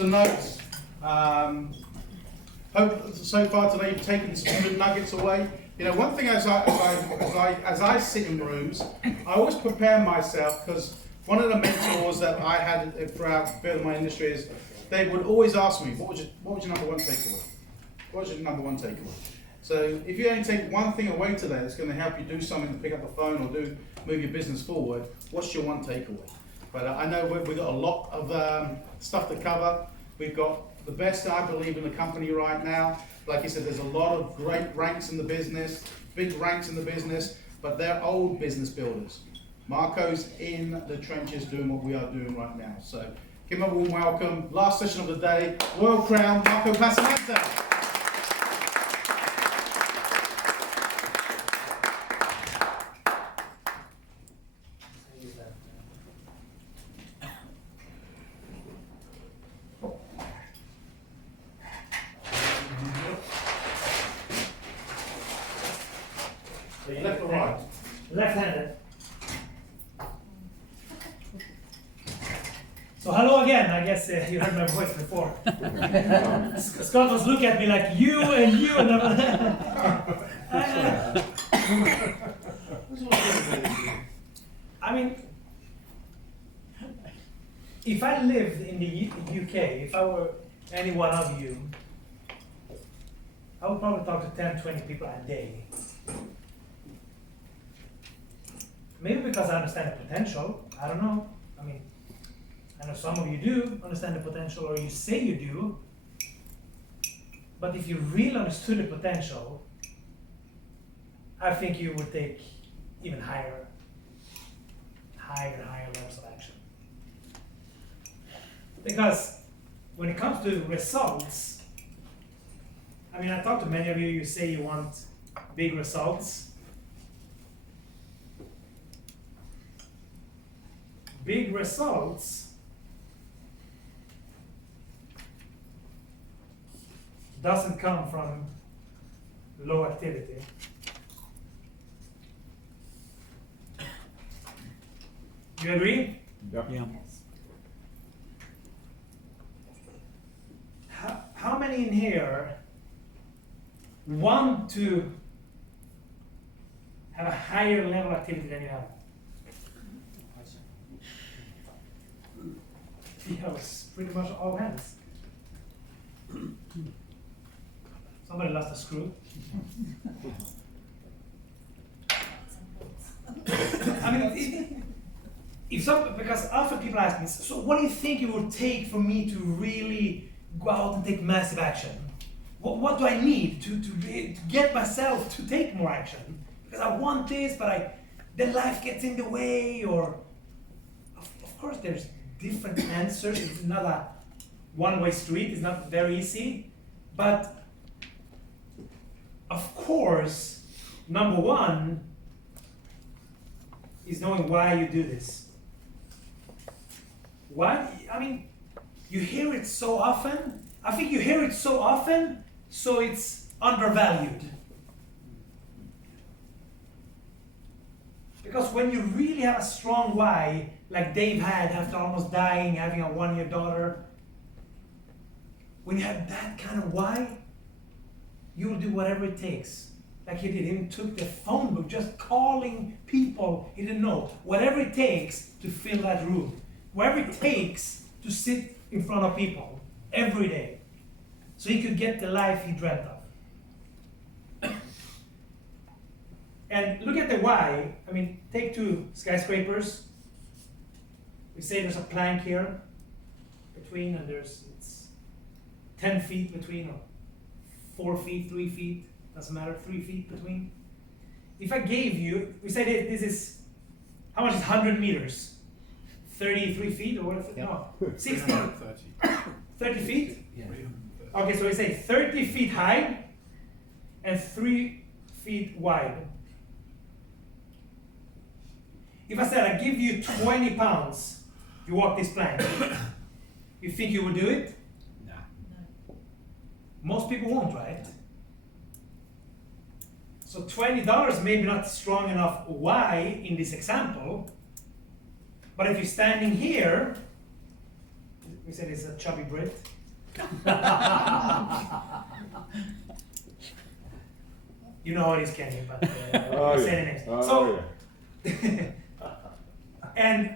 loads of notes. Hope so far today you've taken some good nuggets away. You know, one thing as I sit in rooms, I always prepare myself, because one of the mentors that I had throughout building my industry is they would always ask me, what was your number one takeaway? What was your number one takeaway? So if you only take one thing away today that's going to help you do something to pick up the phone or move your business forward, what's your one takeaway? But I know we've got a lot of stuff to cover. We've got the best, I believe, in the company right now. Like you said, there's a lot of great ranks in the business, big ranks in the business, but they're old business builders. Marco's in the trenches doing what we are doing right now. So give him a warm welcome. Last session of the day, Royal Crown, Marco Passanante. Left or right? Left-handed. So hello again. I guess you heard my voice before. Scott was looking at me like you and you and I mean, if I lived in the UK, if I were any one of you, I would probably talk to 10, 20 people a day. Maybe because I understand the potential, I don't know. I mean, I know some of you do understand the potential, or you say you do. But if you really understood the potential, I think you would take even higher levels of action. Because when it comes to results, I mean, I talk to many of you, you say you want big results. Big results doesn't come from low activity. You agree? Yeah. How many in here want to have a higher level of activity than you have? Yeah, it was pretty much all hands. Somebody lost a screw. I mean, because often people ask me, so what do you think it would take for me to really go out and take massive action? What do I need to get myself to take more action? Because I want this, but then life gets in the way, or of course there's different answers. It's not a one-way street. It's not very easy. But of course, number one is knowing why you do this. Why? I mean, you hear it so often. I think you hear it so often, so it's undervalued. Because when you really have a strong why, like Dave had after almost dying, having a 1-year daughter, when you have that kind of why, you will do whatever it takes. Like he did. He took the phone book, just calling people he didn't know. Whatever it takes to fill that room. Whatever it takes to sit in front of people every day. So he could get the life he dreamt of. And look at the why. I mean, take 2 skyscrapers. We say there's a plank here between, and it's 10 feet between, or 4 feet, 3 feet, doesn't matter, 3 feet between. If I gave you, we say this is, how much is 100 meters? 33 feet, or what is it? Yeah. No, 60? 30 feet? Yeah. Okay, so we say 30 feet high and 3 feet wide. If I said I give you 20 pounds, you walk this plank, you think you would do it? No. Most people won't, right? So $20 maybe not strong enough why in this example, but if you're standing here, We said it's a chubby Brit. You know how it is, Kenny, but say the names. So, and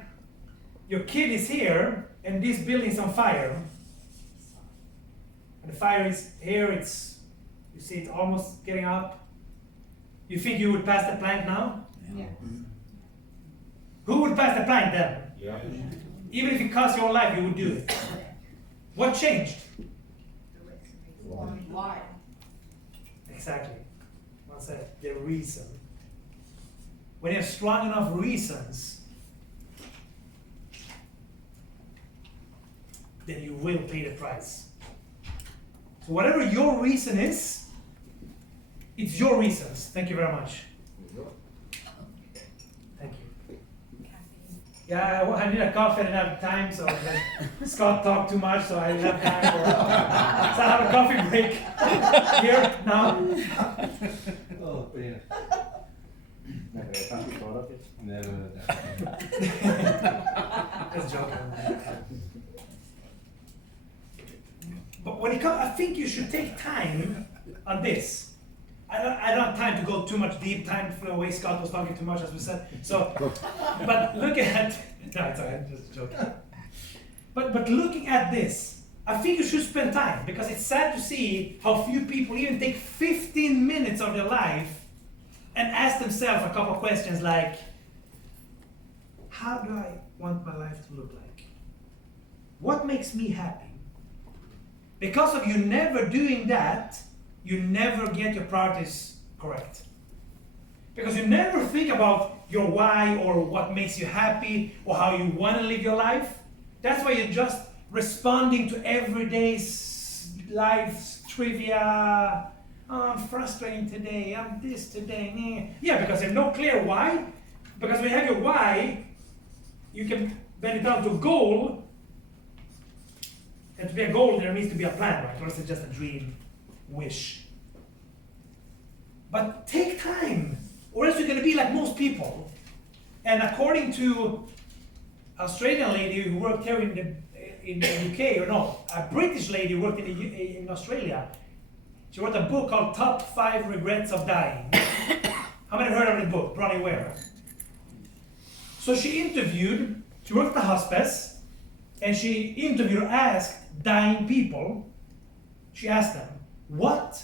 your kid is here, and this building's on fire. And the fire is here, you see it's almost getting up. You think you would pass the plank now? Yeah. Who would pass the plank then? Yeah. Even if it cost your life, you would do it. What changed? Why? Exactly. What's that? The reason. When you have strong enough reasons, then you will pay the price. So whatever your reason is, it's your reasons. Thank you very much. Thank you. Yeah, I need a coffee. I didn't have time, so Scott talked too much, so I didn't have time for. So I have a coffee break here now. Oh, bene. Just joking. But when it comes, I think you should take time on this. I don't have time to go too much deep. Time flew away. Scott was talking too much, as we said. So, but look at. No, it's alright. Just joking. But looking at this, I think you should spend time, because it's sad to see how few people even take 15 minutes of their life and ask themselves a couple of questions like, how do I want my life to look like? What makes me happy? Because of you never doing that, you never get your priorities correct. Because you never think about your why or what makes you happy or how you want to live your life. That's why you're just responding to everyday life's trivia. Oh, I'm frustrated today, I'm this today. Yeah, because you have no clear why. Because when you have your why, you can bend it down to a goal. And to be a goal, there needs to be a plan, right? Or is it just a dream, wish? But take time, or else you're going to be like most people. And according to an Australian lady who worked here in the UK, or no, a British lady who worked in Australia, she wrote a book called Top 5 Regrets of Dying. How many heard of the book? Bronnie Ware. So she worked at the hospice, and she interviewed or asked dying people. She asked them, what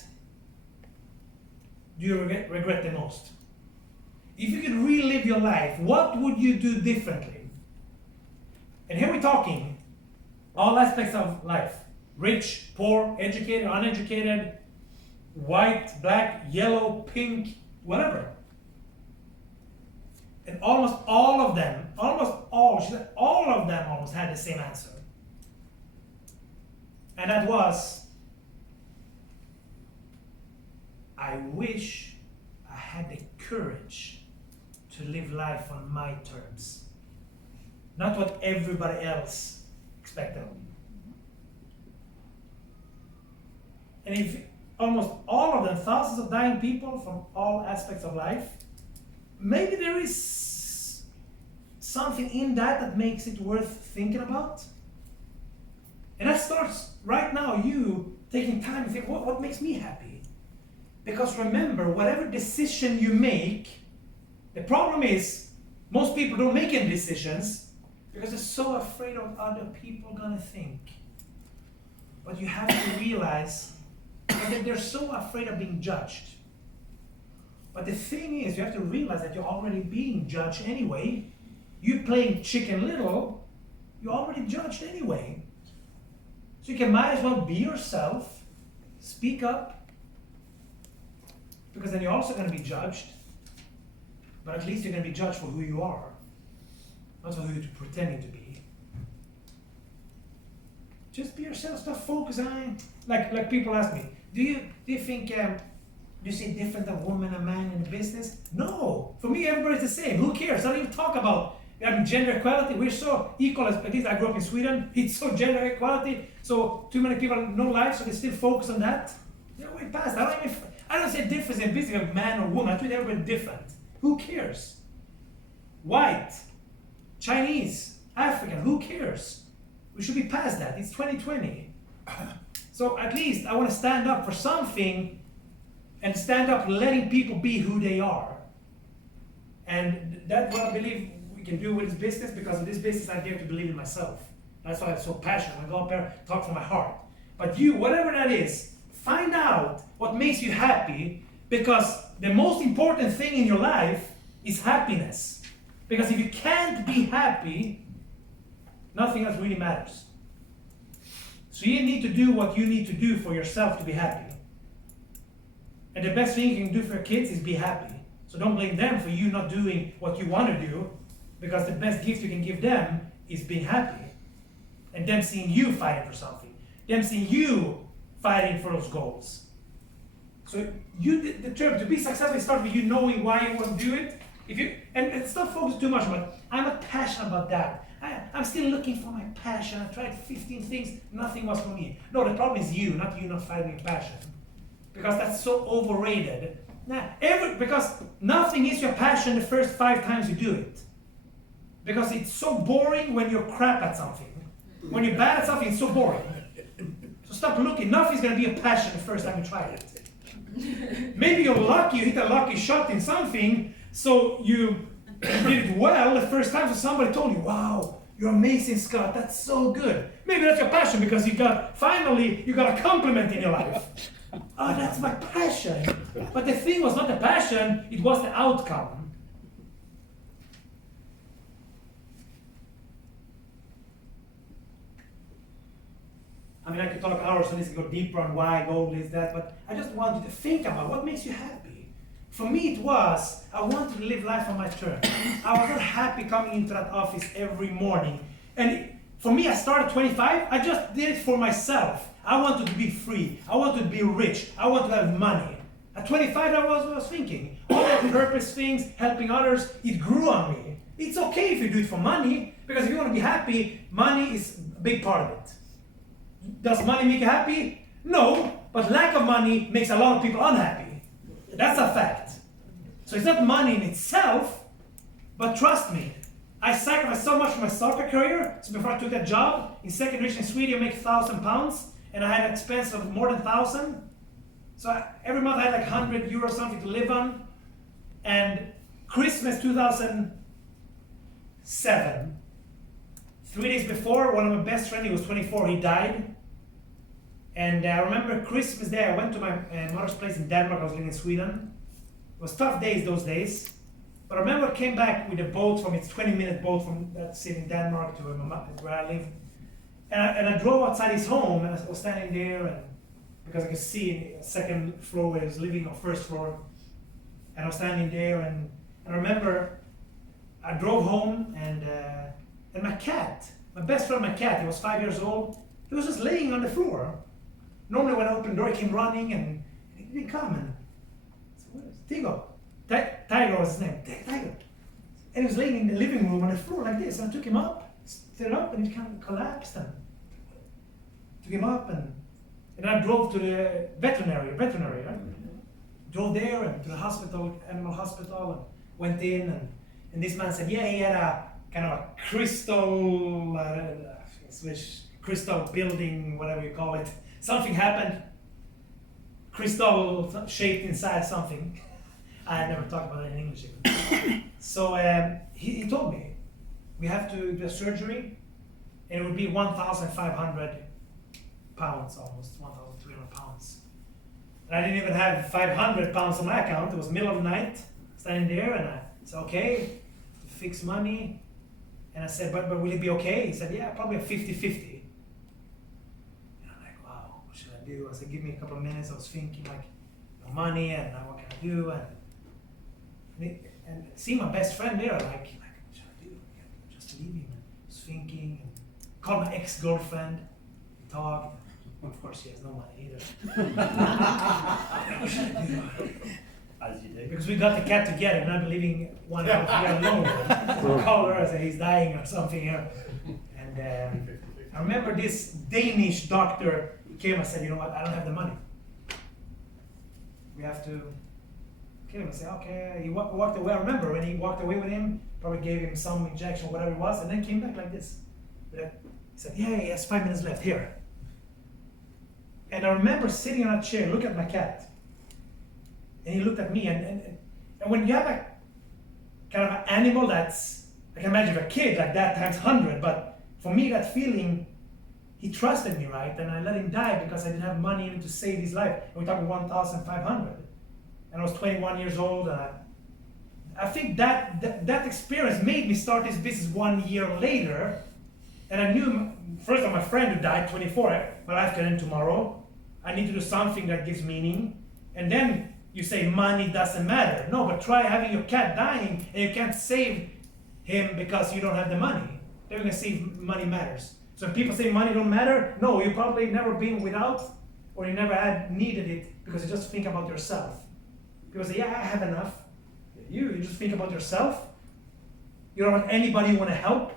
do you regret the most? If you could relive your life, what would you do differently? And here we're talking all aspects of life. Rich, poor, educated, uneducated, white, black, yellow, pink, whatever. And almost all of them almost had the same answer. And that was, I wish I had the courage to live life on my terms. Not what everybody else expected of me. And if almost all of them, thousands of dying people from all aspects of life, maybe there is something in that makes it worth thinking about. And that starts right now, you taking time to think, what makes me happy? Because remember, whatever decision you make, the problem is, most people don't make any decisions because they're so afraid of other people gonna think. But you have to realize that they're so afraid of being judged. But the thing is, you have to realize that you're already being judged anyway. You playing Chicken Little, you're already judged anyway. So you might as well be yourself, speak up, because then you're also going to be judged. But at least you're going to be judged for who you are, not for who you're pretending to be. Just be yourself. Stop focusing on, like people ask me, do you think do you see different a woman and man in the business? No, for me everybody's the same. Who cares? I don't even talk about gender equality. We're so equal. At least I grew up in Sweden. It's so gender equality. So too many people have no life, so they still focus on that. They're way past. I don't see a difference in business of man or woman. I treat everybody different. Who cares? White, Chinese, African. Who cares? We should be past that. It's 2020. So at least I want to stand up for something and stand up letting people be who they are. And that's what I believe we can do with this business, because in this business I dare to believe in myself. That's why I'm so passionate. I go up there, talk from my heart. But you, whatever that is, find out what makes you happy, because the most important thing in your life is happiness. Because if you can't be happy, nothing else really matters. So you need to do what you need to do for yourself to be happy. And the best thing you can do for your kids is be happy. So don't blame them for you not doing what you want to do, because the best gift you can give them is being happy. And them seeing you fighting for something. Them seeing you fighting for those goals. So the term to be successful starts with you knowing why you want to do it. And it's not focused too much on it. I'm not passionate about that. I'm still looking for my passion. I tried 15 things, nothing was for me. No, the problem is you not finding your passion. Because that's so overrated. Because nothing is your passion the first 5 times you do it. Because it's so boring when you're crap at something. When you're bad at something, it's so boring. So stop looking. Nothing's going to be a passion the first time you try it. Maybe you're lucky, you hit a lucky shot in something, so you did it well the first time, so somebody told you, wow, you're amazing, Scott, that's so good. Maybe that's your passion, because finally you got a compliment in your life. Oh, that's my passion. But the thing was not the passion, it was the outcome. I mean, I could talk hours on this and go deeper on why goal is that, but I just want you to think about what makes you happy. For me, it was, I wanted to live life on my terms. I was not happy coming into that office every morning. And for me, I started at 25, I just did it for myself. I wanted to be free. I wanted to be rich. I wanted to have money. At 25, I was thinking. All that purpose things, helping others, it grew on me. It's okay if you do it for money, because if you want to be happy, money is a big part of it. Does money make you happy? No, but lack of money makes a lot of people unhappy. That's a fact. So it's not money in itself, but trust me, I sacrificed so much for my soccer career. So before I took that job, in second division in Sweden, I make £1,000, and I had an expense of more than 1,000. So every month I had like 100 euros something to live on. And Christmas 2007, 3 days before, one of my best friends, he was 24, he died. And I remember Christmas Day, I went to my mother's place in Denmark. I was living in Sweden. It was tough days those days. But I remember I came back with a boat it's 20-minute boat from that city in Denmark to where I live. And I drove outside his home, and I was standing there, and because I could see a second floor where he was living, or first floor. And I was standing there, and I remember I drove home, and my cat, my best friend, my cat, he was 5 years old, he was just laying on the floor. Normally when I opened the door, he came running, and he didn't come, and I said, "What is it? Tigo." Tiger was his name, Tiger. And he was laying in the living room on the floor like this, and I took him up, stood up, and he kind of collapsed, and took him up, and I drove to the veterinary, right? Drove there, and to the hospital, animal hospital, and went in, and this man said, yeah, he had a kind of a crystal, crystal building, whatever you call it. Something happened, crystal shaped inside something. I never talked about it in English even. So he told me, we have to do a surgery, and it would be 1,500 pounds, almost 1,300 pounds. And I didn't even have 500 pounds on my account. It was middle of the night, standing there, and I said, okay, fix money. And I said, but will it be okay? He said, yeah, probably a 50-50. And I'm like, wow, what should I do? I said, give me a couple of minutes. I was thinking, like, no money, and what can I do? And see my best friend there, like what should I do? Just leave him. And I was thinking, and called my ex-girlfriend. We talked. Of course, she has no money either. What should I do? As you do. Because we got the cat together, and I'm leaving one out here alone. I called her, I said, he's dying or something here. And I remember this Danish doctor, he came and said, you know what, I don't have the money. We have to kill him. I said, okay. He walked away. I remember when he walked away with him, probably gave him some injection, whatever it was, and then came back like this. With a said, yeah, he has 5 minutes left, here. And I remember sitting on a chair, look at my cat. And he looked at me, and when you have a kind of an animal that's, I can imagine a kid like that times 100, but for me that feeling, he trusted me, right? And I let him die because I didn't have money even to save his life. We're talking 1,500. And I was 21 years old, and I think that experience made me start this business 1 year later. And I knew, first of all, my friend who died 24, my life can end tomorrow. I need to do something that gives meaning. And then you say money doesn't matter. No, but try having your cat dying and you can't save him because you don't have the money. Then you're gonna say money matters. So if people say money don't matter, no, you probably never been without, or you never had needed it because you just think about yourself. People say, yeah, I have enough. You just think about yourself. You don't want anybody you want to help.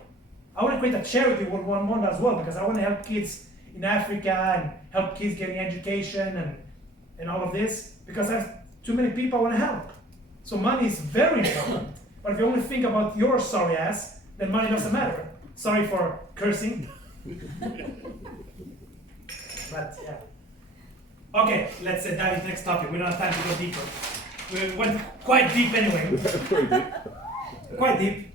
I want to create a charity with one month as well, because I want to help kids in Africa and help kids getting education and all of this, because I have too many people I want to help. So money is very important. But if you only think about your sorry ass, then money doesn't matter. Sorry for cursing. But yeah. Okay, let's dive into the next topic. We don't have time to go deeper. We went quite deep anyway. Quite deep.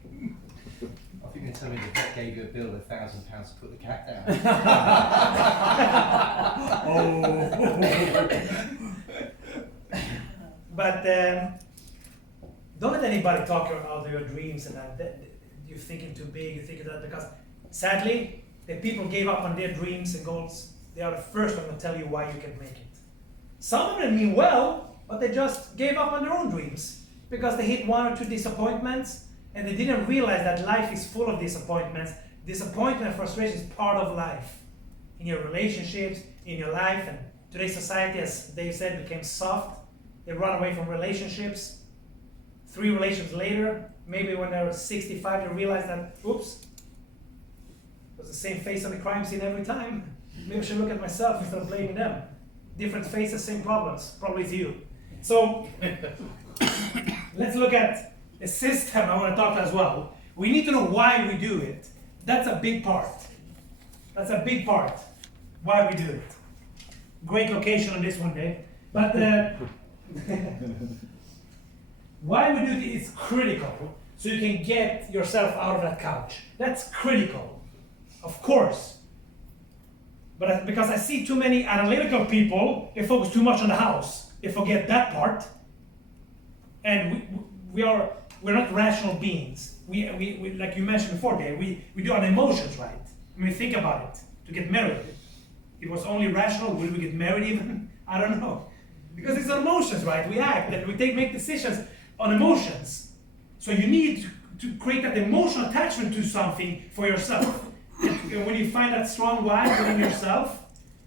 I think they told me the vet gave you a bill of £1,000 to put the cat down. Oh. But don't let anybody talk about your dreams and that you're thinking too big, you're thinking that, because sadly, the people gave up on their dreams and goals. They are the first one to tell you why you can make it. Some of them mean well, but they just gave up on their own dreams because they hit 1 or 2 disappointments and they didn't realize that life is full of disappointments. Disappointment and frustration is part of life. In your relationships, in your life, and today's society, as Dave said, became soft. They run away from relationships. 3 relationships later, maybe when they're 65, they realize that, oops, it was the same face on the crime scene every time. Maybe I should look at myself instead of blaming them. Different faces, same problems. Probably it's you. So, let's look at the system I want to talk about as well. We need to know why we do it. That's a big part. That's a big part. Why we do it. Great location on this one, Dave. But why we do it is critical, so you can get yourself out of that couch. That's critical, of course. But because I see too many analytical people, they focus too much on the house. They forget that part. And we're not rational beings. We like you mentioned before, Dave, we do our emotions, right? I mean, think about it. To get married, if it was only rational, would we get married even? I don't know. Because it's our emotions, right? We act and we make decisions on emotions. So you need to create that emotional attachment to something for yourself. And when you find that strong why within yourself,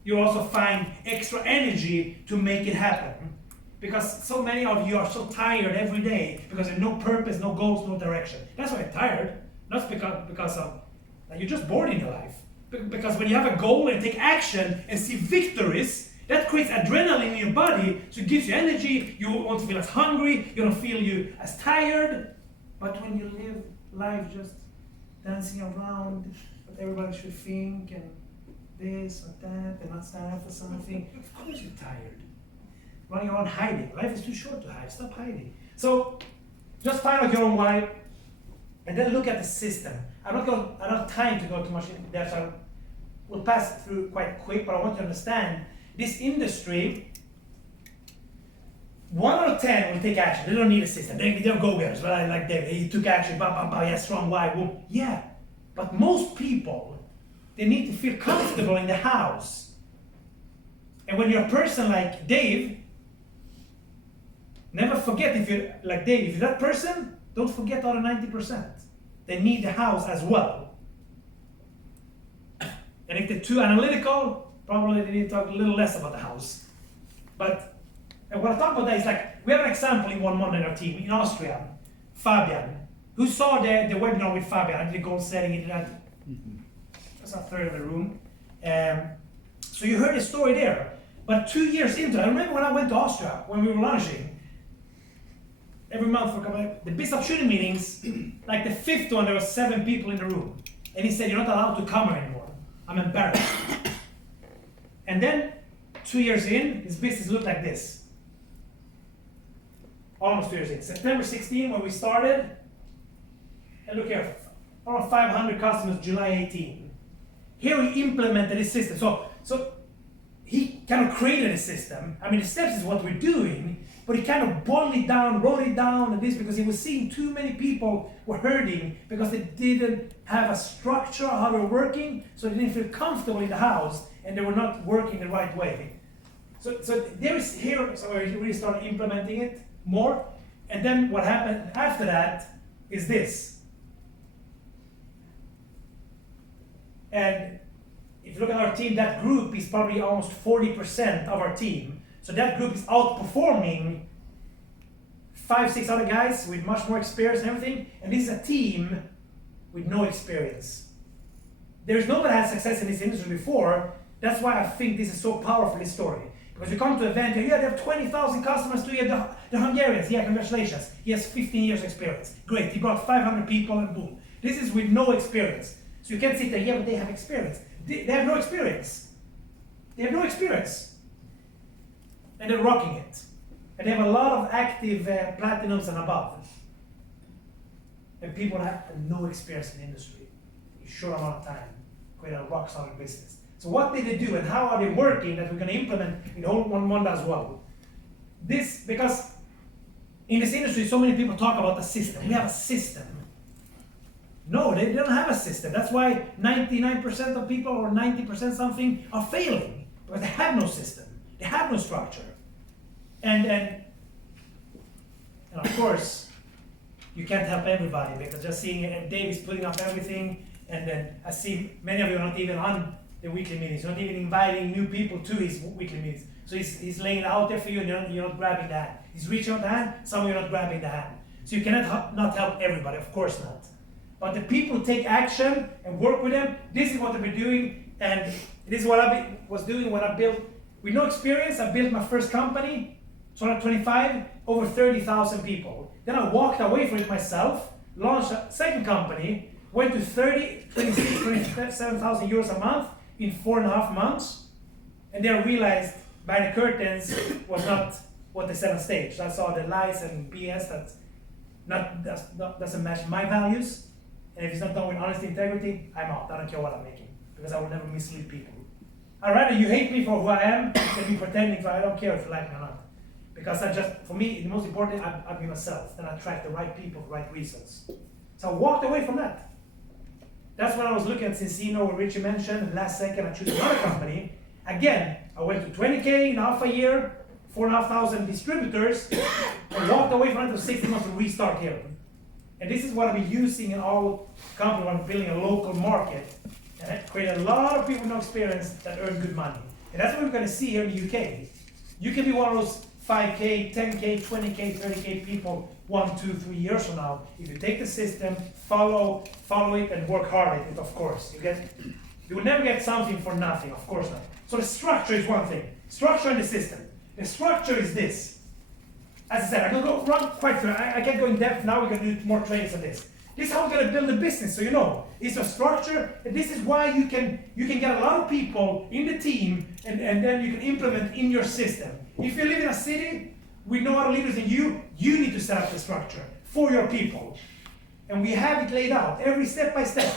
you also find extra energy to make it happen. Because so many of you are so tired every day because there's no purpose, no goals, no direction. That's why you're tired. Not because of you're just bored in your life. Because when you have a goal and take action and see victories, that creates adrenaline in your body, so it gives you energy. You won't feel as hungry. You don't feel you as tired. But when you live life just dancing around what everybody should think and this or that and not stand up for something, of course you're tired. Running around hiding. Life is too short to hide. Stop hiding. So just find out your own why, and then look at the system. I don't have time to go too much into depth, so we'll pass through quite quick, but I want you to understand this industry, 1 out of 10 will take action. They don't need a system. They're go-getters, right? Like David, he took action, yeah, strong why, boom. Yeah, but most people, they need to feel comfortable in the house. And when you're a person like Dave, never forget, if you're like Dave, if you're that person, don't forget all the 90%. They need the house as well. And if they're too analytical, probably they need to talk a little less about the house. But and what I talk about that is like, we have an example in 1 month in our team, in Austria, Fabian, who saw the webinar with Fabian. I did a goal setting, he did that. That's a third of the room. So you heard his story there. But 2 years into it, I remember when I went to Austria, when we were lunching, every month for the business shooting meetings, like the 5th one, there were 7 people in the room. And he said, you're not allowed to come here anymore. I'm embarrassed. And then 2 years in, his business looked like this. Almost 2 years in. September 16 when we started, and look here, around 500 customers July 18. Here he implemented his system. So he kind of created a system. I mean, the steps is what we're doing, but he kind of boiled it down, wrote it down, and this because he was seeing too many people were hurting because they didn't have a structure how they were working, so they didn't feel comfortable in the house and they were not working the right way. So there is here, so we really started implementing it more, and then what happened after that is this. And if you look at our team, that group is probably almost 40% of our team. So that group is outperforming 5-6 other guys with much more experience and everything. And this is a team with no experience. There's nobody that had success in this industry before. That's why I think this is so powerful, this story. Because you come to an event, they have 20,000 customers to you, the Hungarians. Yeah, congratulations. He has 15 years experience. Great, he brought 500 people and boom. This is with no experience. So you can't sit there, yeah, but they have experience. They have no experience. They have no experience. And they're rocking it. And they have a lot of active platinums and above. And people have no experience in the industry. A short amount of time. Create a rock solid business. So what did they do and how are they working that we're going to implement in the whole one month as well? This, because in this industry, so many people talk about the system. We have a system. No, they don't have a system. That's why 99% of people or 90% something are failing. Because they have no system. They have no structure. And of course, you can't help everybody because just seeing Dave is putting up everything, and then I see many of you are not even on the weekly meetings, not even inviting new people to his weekly meetings. So he's laying it out there for you and you're not grabbing the hand. He's reaching out the hand, some of you are not grabbing the hand. So you cannot not help everybody, of course not. But the people who take action and work with them, this is what I've been doing, and this is what I was doing when I built, with no experience, I built my first company, 225, over 30,000 people. Then I walked away from it myself, launched a second company, went to 27,000 euros a month in 4.5 months, and then I realized behind the curtains was not what they said on stage. I saw the lies and BS that doesn't match my values. And if it's not done with honesty and integrity, I'm out. I don't care what I'm making, because I will never mislead people. I'd rather you hate me for who I am than me pretending for I don't care if you like me or not. Because for me, the most important, I be myself. Then I attract the right people for the right reasons. So I walked away from that. That's what I was looking at Cincino, what Richie mentioned, and last second I chose another company. Again, I went to 20K in half a year, 4,500 distributors, and walked away from it for 60 months to restart here. And this is what I've been using in all companies when I'm building a local market. And I create a lot of people with no experience that earn good money. And that's what we're going to see here in the UK. You can be one of those 5K, 10K, 20K, 30K people 1, 2, 3 years from now. If you take the system, follow it, and work hard at it, of course. You will never get something for nothing, of course not. So the structure is one thing. Structure in the system. The structure is this. As I said, I'm going to go run quite through. I can't go in depth now. We're going to do more trainings on this. This is how we're going to build a business. So you know, it's a structure, and this is why you can get a lot of people in the team, and then you can implement in your system. If you live in a city with no other leaders than you need to set up the structure for your people. And we have it laid out, every step by step.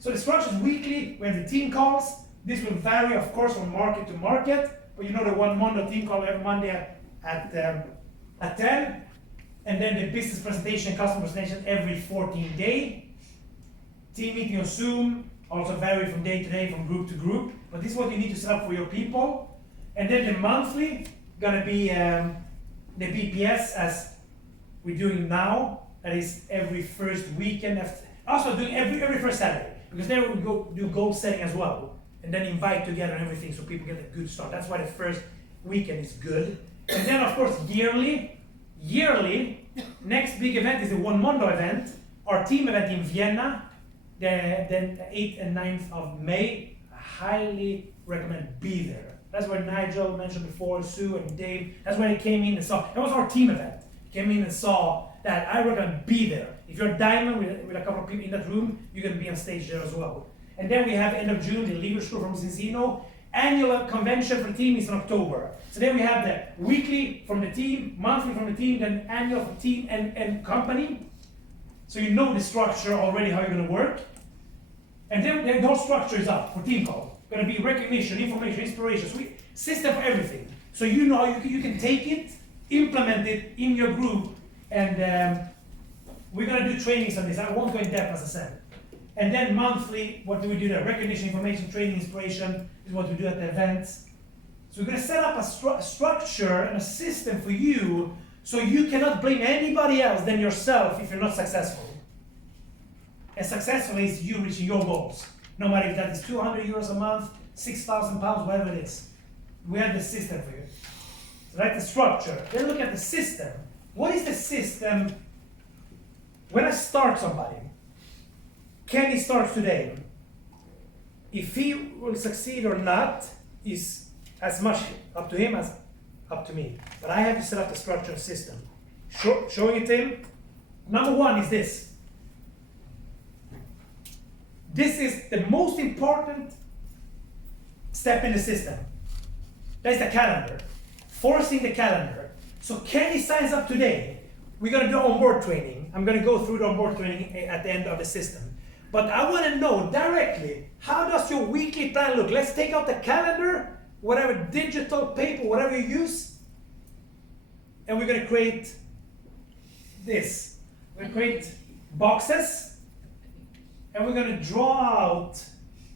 So the structure is weekly. We have the team calls. This will vary, of course, from market to market. But you know the one Monday team call every Monday at 10. And then the business presentation, customer presentation every 14 days. Team meeting on Zoom, also vary from day to day, from group to group. But this is what you need to set up for your people. And then the monthly, gonna be the BPS as we're doing now. That is every first weekend. Also doing every first Saturday. Because there we go do goal setting as well. And then invite together and everything so people get a good start. That's why the first weekend is good. And then of course yearly, next big event is the One Mondo event, our team event in Vienna, then 8th and 9th of May. I highly recommend be there. That's where Nigel mentioned before, Sue and Dave, that's where they came in and saw, that was our team event. Came in and saw that. I recommend be there. If you're a diamond with a couple of people in that room, you can be on stage there as well. And then we have end of June, the leader school from Cincino. Annual convention for the team is in October. So then we have the weekly from the team, monthly from the team, then annual for team and company. So you know the structure already, how you're gonna work. And then the whole structure is up for team call. Gonna be recognition, information, inspiration, system for everything. So you know you can take it, implement it in your group, and we're gonna do trainings on this. I won't go in depth, as I said. And then monthly, what do we do there? Recognition, information, training, inspiration is what we do at the events. So we're gonna set up a structure and a system for you, so you cannot blame anybody else than yourself if you're not successful. And successful is you reaching your goals. No matter if that is 200 euros a month, 6,000 pounds, whatever it is. We have the system for you. So that's the structure. Then look at the system. What is the system when I start somebody? Kenny starts today. If he will succeed or not is as much up to him as up to me. But I have to set up the structure and system. Showing it to him. Number one is this. This is the most important step in the system. That's the calendar. Forcing the calendar. So Kenny signs up today. We're gonna do onboard training. I'm gonna go through the onboard training at the end of the system. But I want to know directly, how does your weekly plan look? Let's take out the calendar, whatever digital paper, whatever you use, and we're going to create this. We're going to create boxes, and we're going to draw out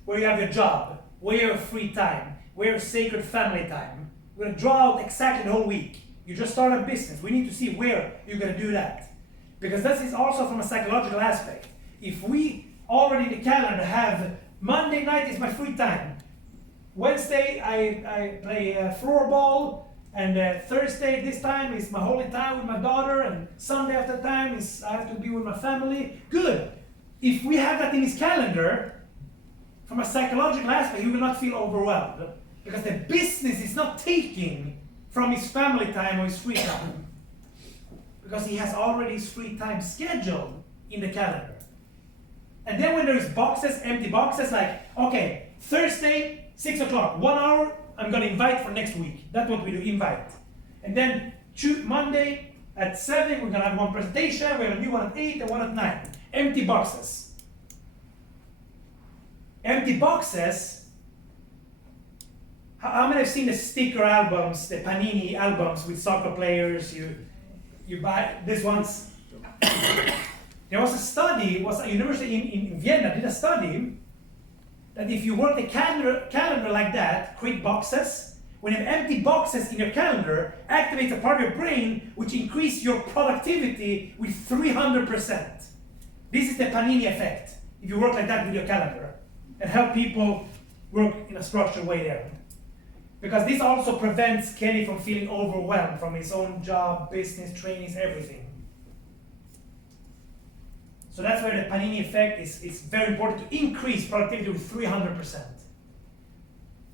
where you have your job, where you have free time, where you have sacred family time. We're going to draw out exactly the whole week. You just start a business. We need to see where you're going to do that. Because this is also from a psychological aspect. If we already in the calendar have Monday night is my free time. Wednesday I play floorball, and Thursday this time is my holy time with my daughter, and Sunday after time is I have to be with my family. Good. If we have that in his calendar, from a psychological aspect, he will not feel overwhelmed because the business is not taking from his family time or his free time because he has already his free time scheduled in the calendar. And then when there's boxes, empty boxes, like, okay, Thursday, 6 o'clock, 1 hour, I'm gonna invite for next week. That's what we do, invite. And then Monday at 7, we're gonna have one presentation, we're gonna do one at 8 and one at 9. Empty boxes. Empty boxes, how many have seen the sticker albums, the Panini albums with soccer players? You buy, this one's, there was a study, was a university in Vienna did a study that if you work the calendar like that, create boxes, when you have empty boxes in your calendar, activates a part of your brain which increase your productivity with 300%. This is the Panini effect, if you work like that with your calendar, and help people work in a structured way there. Because this also prevents Kenny from feeling overwhelmed from his own job, business, trainings, everything. So that's where the Panini effect is very important to increase productivity with 300%.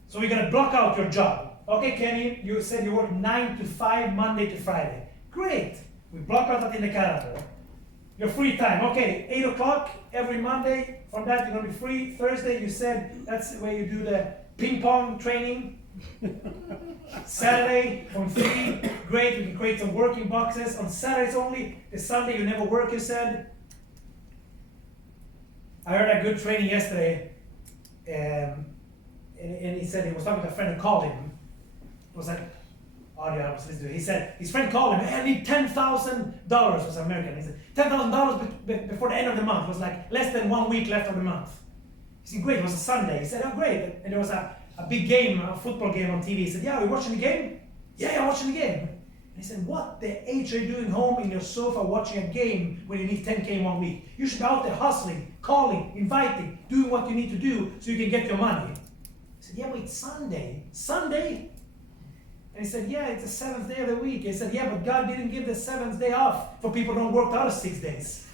So we're gonna block out your job. Okay, Kenny, you said you work 9 to 5, Monday to Friday. Great, we block out that in the calendar. Your free time, okay, 8 o'clock every Monday, from that you're gonna be free. Thursday, you said that's where you do the ping pong training. Saturday from 3, great, we can create some working boxes. On Saturdays only, the Sunday you never work, you said. I heard a good training yesterday, and he said he was talking to a friend and called him. It was like, audio I was listening to. He said, his friend called him, hey, I need $10,000, was American. He said, $10,000 before the end of the month. It was like less than 1 week left of the month. He said, great, it was a Sunday. He said, oh, great. And there was a big game, a football game on TV. He said, yeah, are you watching the game? Yeah, I'm watching the game. And he said, what the H are you doing home in your sofa watching a game when you need 10K in 1 week? You should be out there hustling, calling, inviting, doing what you need to do so you can get your money. He said, yeah, but it's Sunday. Sunday? And he said, yeah, it's the 7th day of the week. He said, yeah, but God didn't give the 7th day off for people who don't work the other 6 days.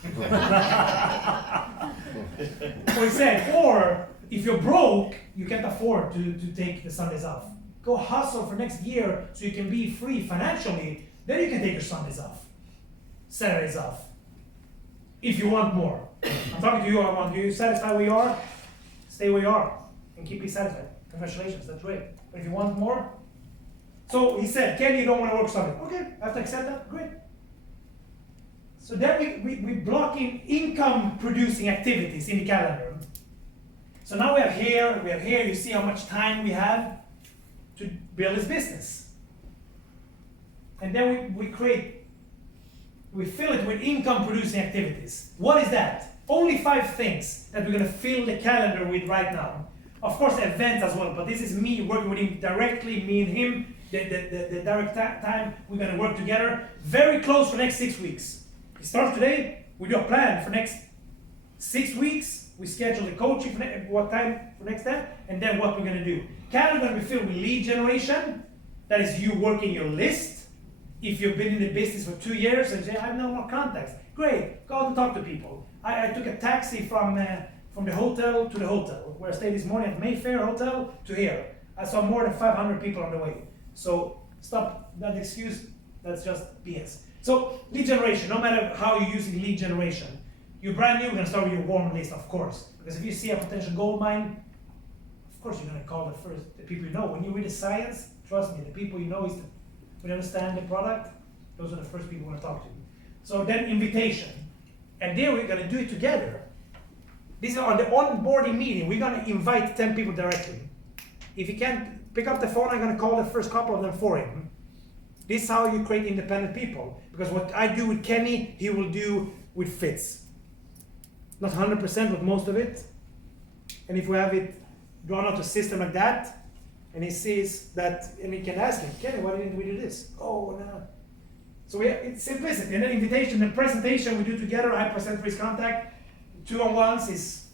So he said, or if you're broke, you can't afford to take the Sundays off. Go hustle for next year so you can be free financially. Then you can take your Sundays off, Saturdays off, if you want more. I'm talking to you. I want you satisfied where you are. stay where you are and keep me satisfied. Congratulations, that's great. But if you want more, so he said, Kenny, you don't want to work Sunday. Okay, I have to accept that, great. So then we block in income producing activities in the calendar. So now we have here, you see how much time we have to build this business. And then we fill it with income producing activities. What is that? Only 5 things that we're gonna fill the calendar with right now. Of course, events as well, but this is me working with him directly, me and him, the direct time we're gonna work together. Very close for the next 6 weeks. We start today, we do a plan for next 6 weeks, we schedule the coaching for what time for next time, and then what we're gonna do. Calendar gonna be filled with lead generation, that is you working your list. If you've been in the business for 2 years and say, I have no more contacts, great, go out and talk to people. I took a taxi from the hotel to the hotel, where I stayed this morning at Mayfair Hotel to here. I saw more than 500 people on the way. So stop that excuse, that's just BS. So lead generation, no matter how you're using lead generation, you're brand new, you're gonna start with your warm list, of course. Because if you see a potential gold mine, of course you're gonna call the people you know. When you read the science, trust me, the people you know when you understand the product, those are the first people you wanna talk to. So then invitation. And there we're gonna do it together. This is on the onboarding meeting, we're gonna invite 10 people directly. If you can't pick up the phone, I'm gonna call the first couple of them for him. This is how you create independent people. Because what I do with Kenny, he will do with Fitz. Not 100%, but most of it. And if we have it drawn out a system like that, and he sees that, and he can ask him, Kenny, why didn't we do this? Oh, no. So it's simplicity. And then invitation and presentation we do together. I present for his contact. 2-on-1s is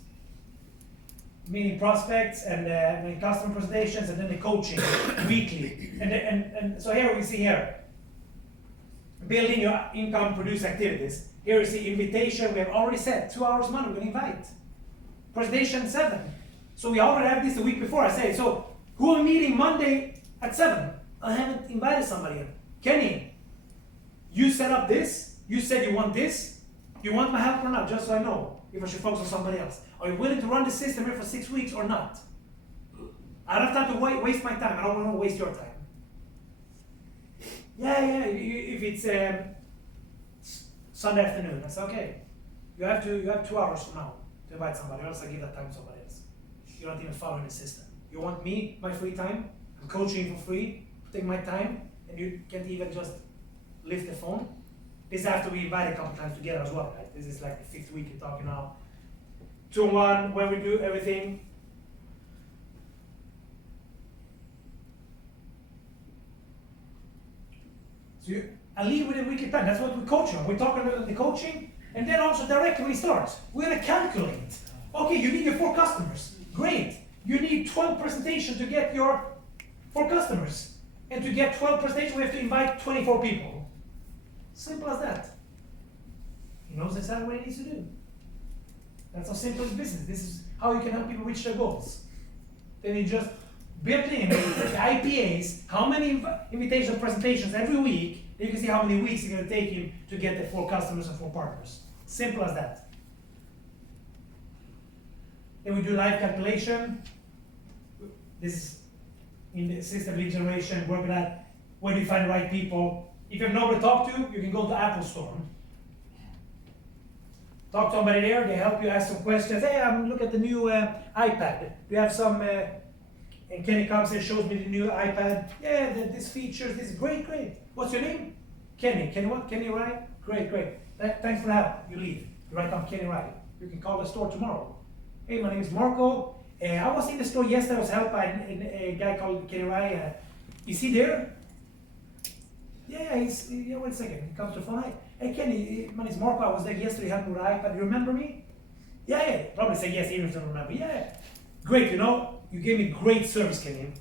meeting prospects and customer presentations, and then the coaching weekly. And so here we see here, building your income produce activities. Here is the invitation. We have already said 2 hours Monday, we're gonna invite. Presentation 7. So we already have this the week before. I say, so who are meeting Monday at 7? I haven't invited somebody yet. Kenny, you set up this. You said you want this. You want my help or not? Just so I know if I should focus on somebody else. Are you willing to run the system here for 6 weeks or not? I don't have time to waste my time. I don't want to waste your time. Yeah. If it's Sunday afternoon, I say, okay. You have 2 hours from now to invite somebody else. I give that time to somebody else. You're not even following the system. You want me, my free time? I'm coaching for free, take my time, and you can't even just lift the phone. This is after we invite a couple times together as well, right? This is like the 5th week you're talking now. 2-on-1, where we do everything. So I lead with a weekly plan. That's what we coach on. We're talking about the coaching, and then also directly when it starts, we're gonna calculate. Okay, you need your 4 customers. Great. You need 12 presentations to get your 4 customers. And to get 12 presentations, we have to invite 24 people. Simple as that. He knows exactly what he needs to do. That's how simple is business. This is how you can help people reach their goals. Then you just build in the IPAs, how many invitation presentations every week, then you can see how many weeks it's going to take him to get the 4 customers and 4 partners. Simple as that. Then we do live calculation. This is in the system lead generation, work with that. Where do you find the right people? If you have nobody to talk to, you can go to Apple Store. Talk to somebody there, they help you ask some questions. Hey, I'm looking at the new iPad. Do you have some, and Kenny comes and shows me the new iPad. Yeah, this features, this is great. What's your name? Kenny. Kenny what? Kenny Riley? Great. Thanks for the help. You leave. You write down Kenny Riley. You can call the store tomorrow. Hey, my name is Marco. I was in the store yesterday. I was helped by a guy called Kenny Riley. Is he there? Yeah, wait a second. He comes to the phone. Hey, Kenny, my name is Marco. I was there yesterday helping with the iPad. You remember me? Yeah. Probably say yes, even if you don't remember. Yeah. Great, you gave me great service, Kenny.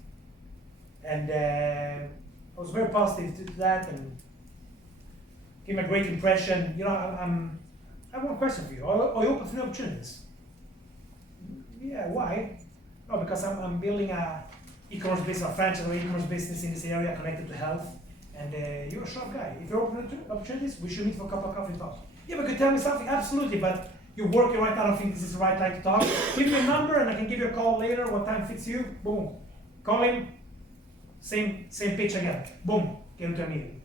And I was very positive to that and gave me a great impression. I have one question for you. Are you open for new opportunities? Yeah, why? Oh, because I'm building a e-commerce business, a franchise or e-commerce business in this area connected to health. And you're a sharp guy. If you're open to opportunities, we should meet for a cup of coffee and talk. Yeah, but could you tell me something? Absolutely, but you're working right now, I don't think this is the right time to talk. Give me a number and I can give you a call later, what time fits you, boom. Call him, same pitch again, boom, get into a meeting.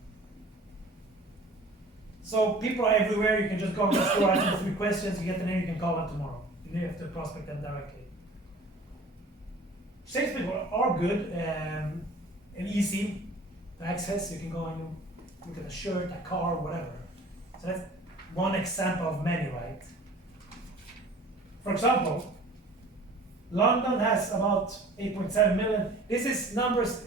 So people are everywhere, you can just go to the store, ask them 3 questions, you get the name, you can call them tomorrow. You don't have to prospect them directly. Salespeople are good and easy to access. You can go and look at a shirt, a car, whatever. So that's one example of many, right? For example, London has about 8.7 million. This is numbers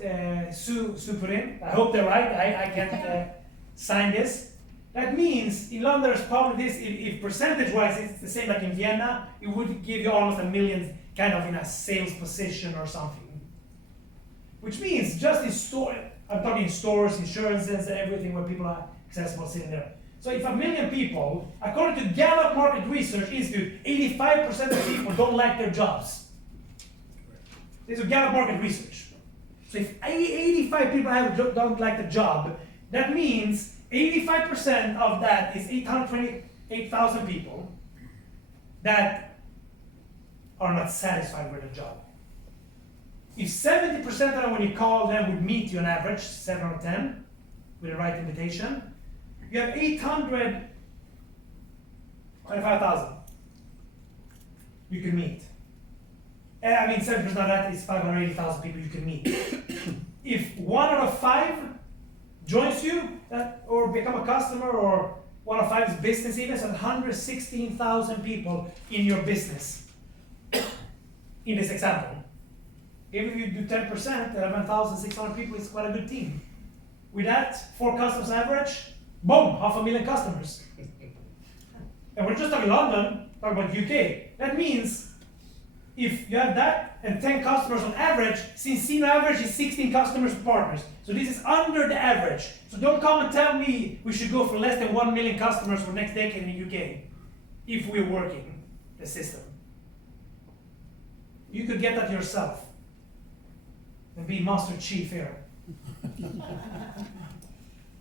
Sue put in. I hope they're right. I can't sign this. That means in London there's probably this, if percentage-wise it's the same like in Vienna, it would give you almost 1 million kind of in a sales position or something. Which means just in store, I'm talking stores, insurances, everything where people are accessible sitting there. So if 1 million people, according to Gallup Market Research Institute, 85% of people don't like their jobs. This is Gallup Market Research. So if 85 people don't like the job, that means 85% of that is 828,000 people that are not satisfied with the job. If 70% of them, when you call them, would meet you on average, 7 or 10, with the right invitation, you have 825,000 you can meet. And I mean, 7% of that is 580,000 people you can meet. If 1 out of 5 joins you, or become a customer, or 1 out of 5 is business even, so 116,000 people in your business. In this example. If you do 10%, 11,600 people is quite a good team. With that, 4 customers average, boom, 500,000 customers. And we're just talking London, talking about UK. That means if you have that and 10 customers on average, Cincino average is 16 customers per partners. So this is under the average. So don't come and tell me we should go for less than 1 million customers for next decade in the UK, if we're working the system. You could get that yourself and be Master Chief here.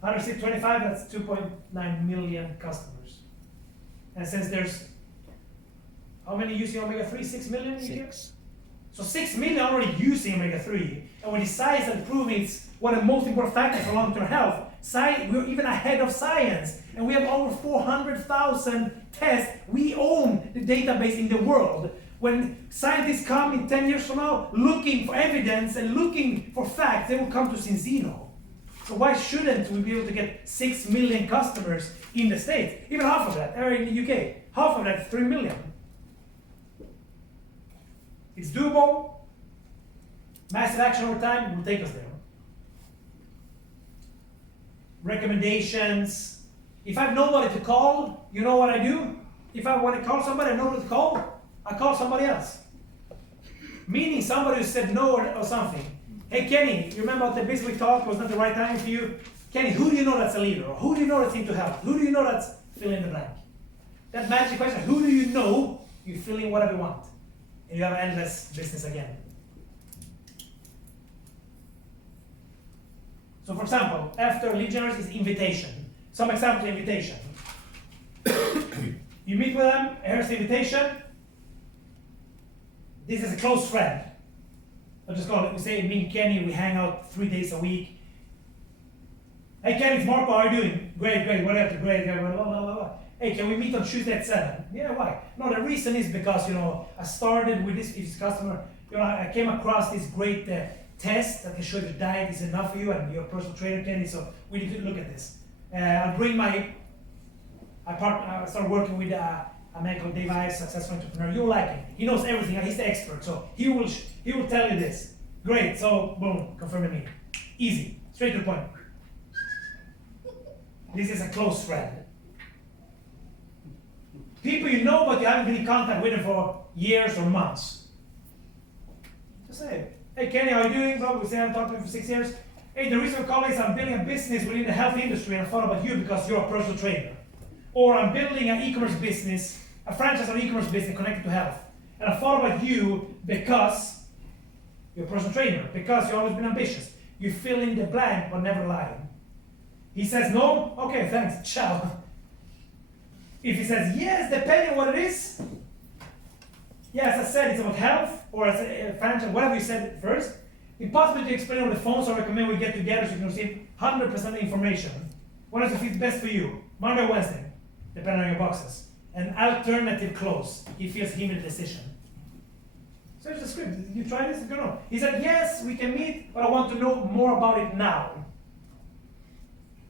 125, that's 2.9 million customers. And since there's, how many using omega-3? 6 million a year? So 6 million already using omega-3. And when the science and proving it's one of the most important factors for long-term health, we're even ahead of science. And we have over 400,000 tests. We own the database in the world. When scientists come in 10 years from now, looking for evidence and looking for facts, they will come to Cincino. So why shouldn't we be able to get 6 million customers in the States? Even half of that, or in the UK, half of that, 3 million. It's doable. Massive action over time will take us there. Recommendations. If I have nobody to call, you know what I do? If I want to call somebody, I know who to call. I call somebody else. Meaning somebody who said no or something. Hey Kenny, you remember the business we talked was not the right time for you? Kenny, who do you know that's a leader? Or who do you know that's into help? Who do you know that's fill in the blank? That magic question, who do you know? You fill in whatever you want. And you have endless business again. So for example, after lead generation is invitation. Some example of invitation. You meet with them, here's the invitation. This is a close friend. I'll just call it, we say, me and Kenny, we hang out 3 days a week. Hey Kenny, it's Marco, how are you doing? Great, whatever, great, blah, blah, blah, blah. Hey, can we meet on Tuesday at 7? Yeah, why? No, the reason is because, I started with this customer, I came across this great test that can show if your diet is enough for you and you're a personal trainer, Kenny, so we need to look at this. I'll bring I started working with a man called Dave Ives, successful entrepreneur. You'll like him. He knows everything. He's the expert. So he will tell you this. Great. So boom, confirm the meeting. Easy. Straight to the point. This is a close friend. People you know, but you haven't been in contact with them for years or months. Just say, hey Kenny, how are you doing? So we say I haven't talked to him for 6 years. Hey, the reason I'm calling is I'm building a business within the health industry and I thought about you because you're a personal trainer. Or I'm building an e-commerce business, a franchise or e-commerce business connected to health. And I thought about you because you're a personal trainer, because you've always been ambitious. You fill in the blank but never lie. He says no? Okay, thanks, ciao. If he says yes, depending on what it is, yeah, as I said, it's about health or as a financial, whatever you said first. Impossible to explain on the phone, so I recommend we get together so you can receive 100% information. What does it fit best for you? Monday or Wednesday, depending on your boxes. An alternative close. He feels he made a decision. So it's the script. You try this? You don't know. He said, yes, we can meet, but I want to know more about it now.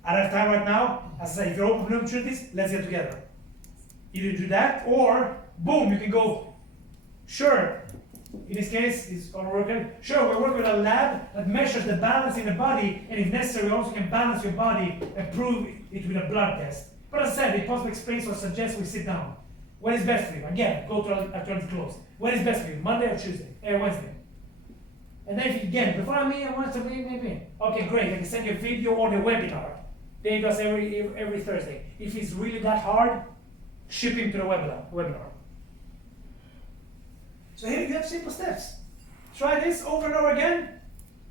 I don't have time right now. As I said, if you're open for opportunities, let's get together. Either do that, or boom, you can go, sure. In this case, it's all working. Sure, we're working with a lab that measures the balance in the body, and if necessary, we also can balance your body and prove it with a blood test. But as I said, if possible explains or suggests we sit down. When is best for you? Again, go to alternative close. When is best for you? Monday or Tuesday? Wednesday. And then if you, again, before I meet, I want to meet. Okay, great. I can send you a video or the webinar. Dave does every Thursday. If it's really that hard, ship him to the webinar. So here you have simple steps. Try this over and over again.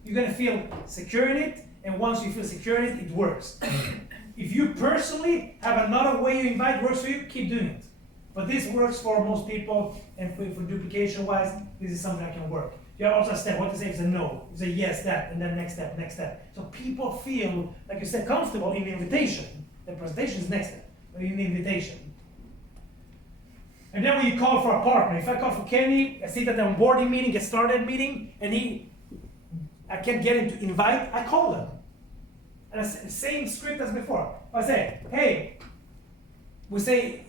You're gonna feel secure in it, and once you feel secure in it, it works. If you personally have another way you invite works for you, keep doing it. But this works for most people, and for duplication-wise, this is something that can work. You have also a step. What to say is a no. You say yes, that, and then next step, next step. So people feel, like you said, comfortable in the invitation. The presentation is next step, but in the invitation. And then when you call for a partner, if I call for Kenny, I see that the onboarding meeting, get started meeting, and I can't get him to invite, I call him. And I say, same script as before. I say, hey,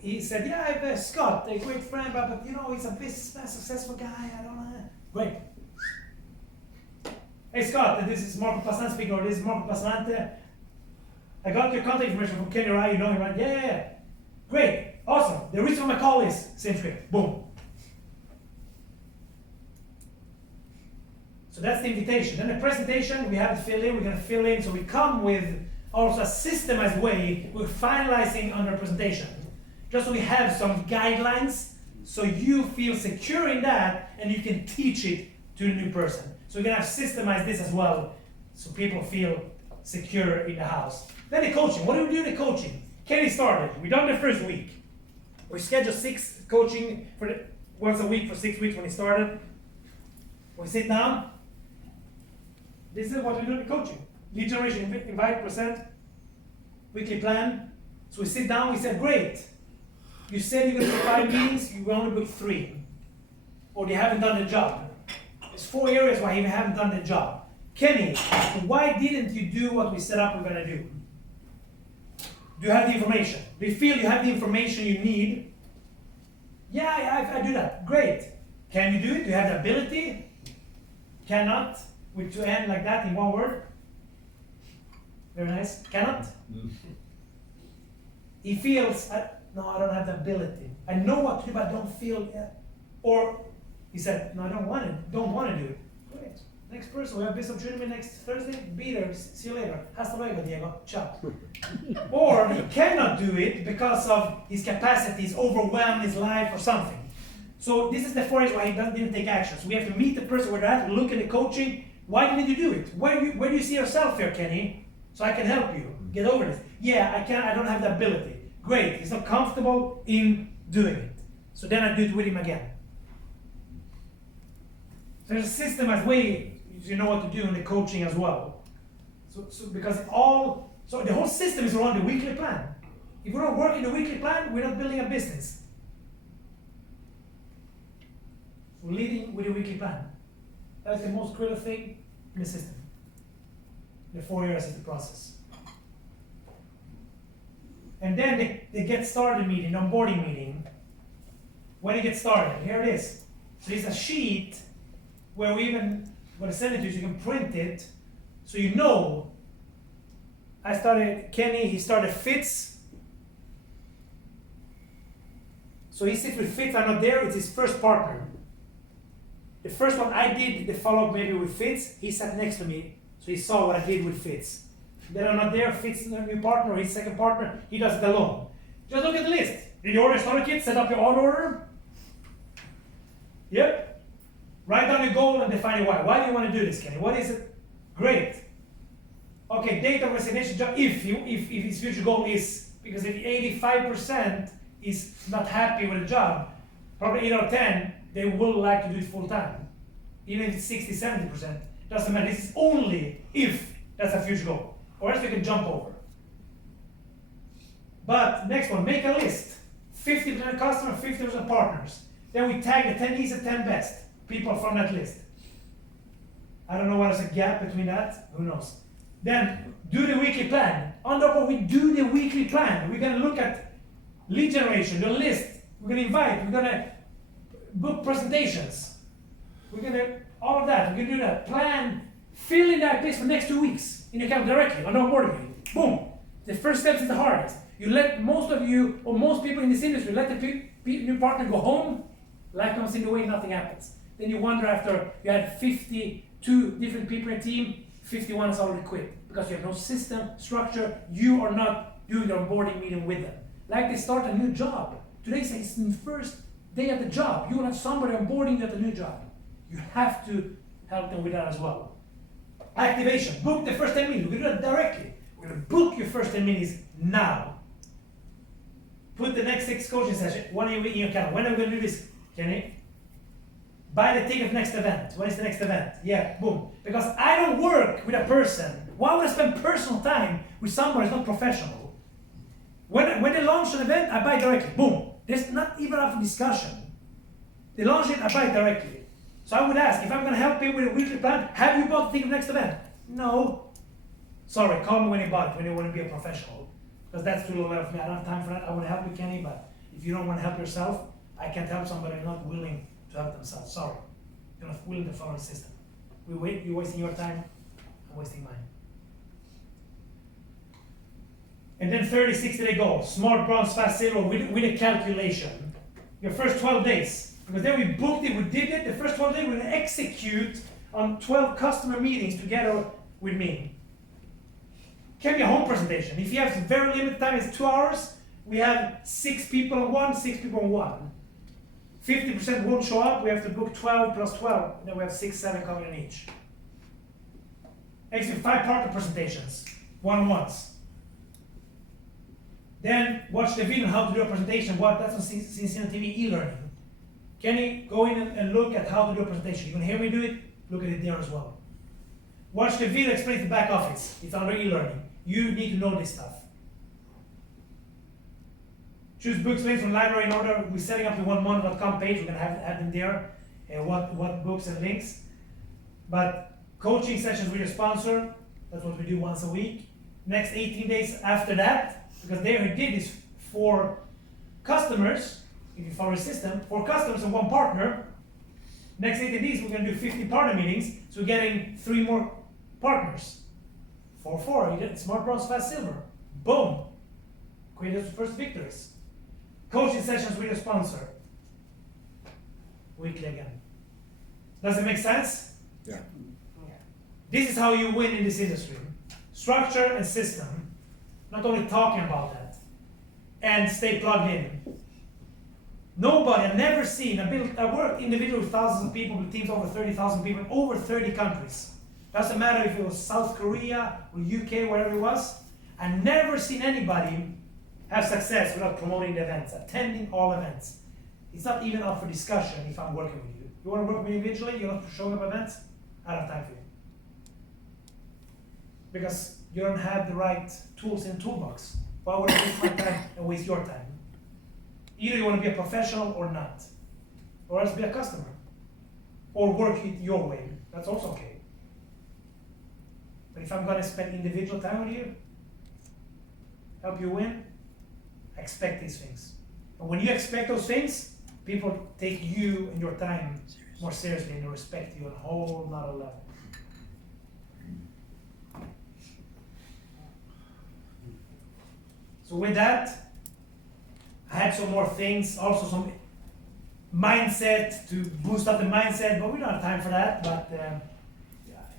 he said, yeah, I have Scott, a great friend, but he's a businessman, successful guy, I don't know. Great. Hey Scott, this is Marco Passanante speaking, or this is Marco Passanante. I got your contact information from Kenny, right? You know him, right? Yeah. Great. Awesome. The reason for my call is same script. Boom. So that's the invitation. Then the presentation, we have to fill in. We're going to fill in. So we come with also a systemized way. We're finalizing on the presentation. Just so we have some guidelines so you feel secure in that and you can teach it to the new person. So we're going to have systemized this as well so people feel secure in the house. Then the coaching. What do we do in the coaching? Kenny started. We done the first week. We scheduled 6 coaching once a week for 6 weeks when he started. We sit down. This is what we do in the coaching. Lead generation, invite, present, weekly plan. So we sit down, we said, great. You said you're going to do 5 meetings, you only booked 3. Or they haven't done the job. There's 4 areas why you haven't done the job. Kenny, so why didn't you do what we set up we're going to do? Do you have the information? Do you feel you have the information you need? Yeah, I do that. Great. Can you do it? Do you have the ability? Cannot? With 2 N like that in one word? Very nice. Cannot? He feels, no, I don't have the ability. I know what to do, but I don't feel it. Or he said, no, I don't want to do it. Great. Next person, we have this opportunity next Thursday. Be there. See you later. Hasta luego, Diego. Ciao. Or he cannot do it because of his capacities, overwhelmed his life or something. So this is the 4 areas why he didn't take action. So we have to meet the person where they're at, look at the coaching. Why didn't you do it? Where do you see yourself here, Kenny? So I can help you get over this. Yeah, I don't have the ability. Great. He's not comfortable in doing it. So then I do it with him again. So there's a systemized way you know what to do in the coaching as well. So because the whole system is around the weekly plan. If we don't work in the weekly plan, we're not building a business. So leading with a weekly plan. That's the most critical thing in the system. The 4 areas of the process. And then the get started meeting, the onboarding meeting. When you get started, here it is. So it's a sheet where we even, when I send it to you, you can print it so you know. Kenny, he started Fitz. So he sits with Fitz, I'm not there, it's his first partner. The first one I did the follow-up maybe with Fitz, he sat next to me, so he saw what I did with Fitz. Then I'm not there, Fitz is a new partner, his second partner, he does it alone. Just look at the list. Did you order a starter kit? Set up your auto order? Yep. Write down your goal and define your why. Why do you want to do this, Kenny? What is it? Great. Okay, date of resignation job, if his future goal is, because if 85% is not happy with the job, probably 8 out of 10, they will like to do it full time. Even if it's 60, 70%, doesn't matter. This is only if that's a future goal, or else we can jump over. But next one, make a list. 50% customer, 50% partners. Then we tag the 10 easy, 10 best people from that list. I don't know what is a gap between that, who knows. Then do the weekly plan. On top of we do the weekly plan, we're gonna look at lead generation, the list. We're gonna invite, we're gonna book presentations. We're gonna, all of that, we're gonna do that. Plan, fill in that place for next 2 weeks in your account directly, on the onboarding meeting. Boom. The first step is the hardest. You let most of you, or most people in this industry, let the new partner go home, life comes in the way, nothing happens. Then you wonder after you had 52 different people in a team, 51 has already quit. Because you have no system, structure, you are not doing the onboarding meeting with them. Like they start a new job. Today is the first day at the job. You will have somebody onboarding you at the new job. You have to help them with that as well. Activation, book the first 10 minutes. We do that directly. We're gonna book your first 10 minutes now. Put the next 6 coaching sessions, one in your calendar. When are we gonna do this, Kenny? Buy the ticket for next event. When is the next event? Yeah, boom. Because I don't work with a person. Why would I spend personal time with somebody who's not professional? When they launch an event, I buy directly. Boom. There's not even up for discussion. They launch it, I buy it directly. So I would ask, if I'm gonna help you with a weekly plan, have you bought the ticket for next event? No. Sorry, call me when you bought it, when you want to be a professional. Because that's too low level for me. I don't have time for that. I want to help you, Kenny, but if you don't want to help yourself, I can't help somebody who's not willing to help themselves. Sorry. You're not willing to follow the system. You're wasting your time, I'm wasting mine. And then 30, 60-day goals. Smart, bronze, fast, silver with a calculation. Your first 12 days. Because then we booked it, we did it. The first 12 days we're going to execute on 12 customer meetings together with me. Can be a home presentation. If you have very limited time, it's 2 hours. We have 6 people on one, 6 people on one. 50% won't show up. We have to book 12 plus 12. And then we have 6, 7 coming in each. Execute 5 partner presentations, one-on-ones. Then watch the video on how to do a presentation. That's on Cincinnati TV e-learning. Can you go in and look at how to do a presentation? You can hear me do it. Look at it there as well. Watch the video explain the back office. It's under e-learning. You need to know this stuff. Choose books links from library in order. We're setting up the onemonth.com page. We're going to have them there. And what books and links. But coaching sessions with your sponsor. That's what we do once a week. Next 18 days after that, because they already did this for customers, if you follow the system, for customers and 1 partner. Next 18 days, we're going to do 50 partner meetings. So we're getting 3 more partners. 4, you get smart, bronze, fast, silver. Boom. Create those first victories. Coaching sessions with your sponsor. Weekly again. Does it make sense? Yeah. This is how you win in this industry. Structure and system. Not only talking about that. And stay plugged in. Nobody, I've never seen, I worked individually with thousands of people, with teams over 30,000 people, in over 30 countries. Doesn't matter if it was South Korea or UK, wherever it was. I've never seen anybody have success without promoting the events, attending all events. It's not even up for discussion if I'm working with you. You want to work with me individually, you want to show up events? I don't have time for you. Because you don't have the right tools in the toolbox. Why would I waste my time and waste your time? Either you want to be a professional or not. Or else be a customer. Or work it your way. That's also okay. But if I'm going to spend individual time with you, help you win, expect these things. And when you expect those things, people take you and your time more seriously and they respect you on a whole nother level. So with that, I had some more things, also some mindset to boost up the mindset, but we don't have time for that. But